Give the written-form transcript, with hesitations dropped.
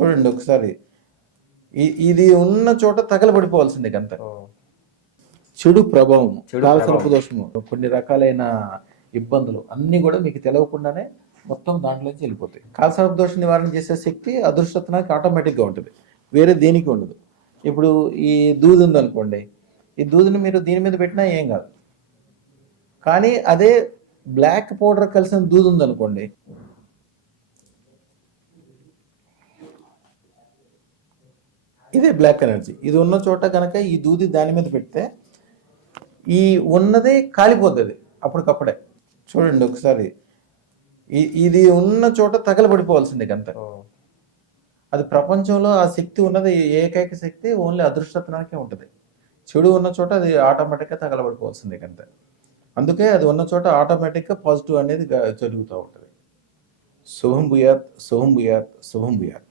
చూడండి ఒకసారి. ఇది ఉన్న చోట తగలబడిపోవాల్సిందే అంత. చెడు ప్రభావం, కాలసర్ప దోషము, కొన్ని రకాలైన ఇబ్బందులు అన్నీ కూడా మీకు తెలవకుండానే మొత్తం దాంట్లోంచి వెళ్ళిపోతాయి. కాలసర్ప దోష నివారణ చేసే శక్తి అదృష్టత్వానికి ఆటోమేటిక్గా ఉంటుంది, వేరే దేనికి ఉండదు. ఇప్పుడు ఈ దూది ఉందనుకోండి, ఈ దూదిని మీరు దీని మీద పెట్టినా ఏం కాదు. కానీ అదే బ్లాక్ పౌడర్ కలిసిన దూది ఉందనుకోండి, ఇదే బ్లాక్ ఎనర్జీ. ఇది ఉన్న చోట కనుక ఈ దూది దాని మీద పెడితే ఈ ఉన్నదే కాలిపోతుంది అప్పటికప్పుడే. చూడండి ఒకసారి. ఇది ఉన్న చోట తగలబడిపోవాల్సిందే అంత. అది ప్రపంచంలో ఆ శక్తి ఉన్నది, ఏకైక శక్తి ఓన్లీ అదృష్టత్వానికే ఉంటుంది. చెడు ఉన్న చోట అది ఆటోమేటిక్గా తగలబడిపోవాల్సిందే అంతే. అందుకే అది ఉన్న చోట ఆటోమేటిక్గా పాజిటివ్ అనేది జరుగుతూ ఉంటుంది. శుభం భూయాత్, శుభం భూయాత్, శుభం భూయాత్.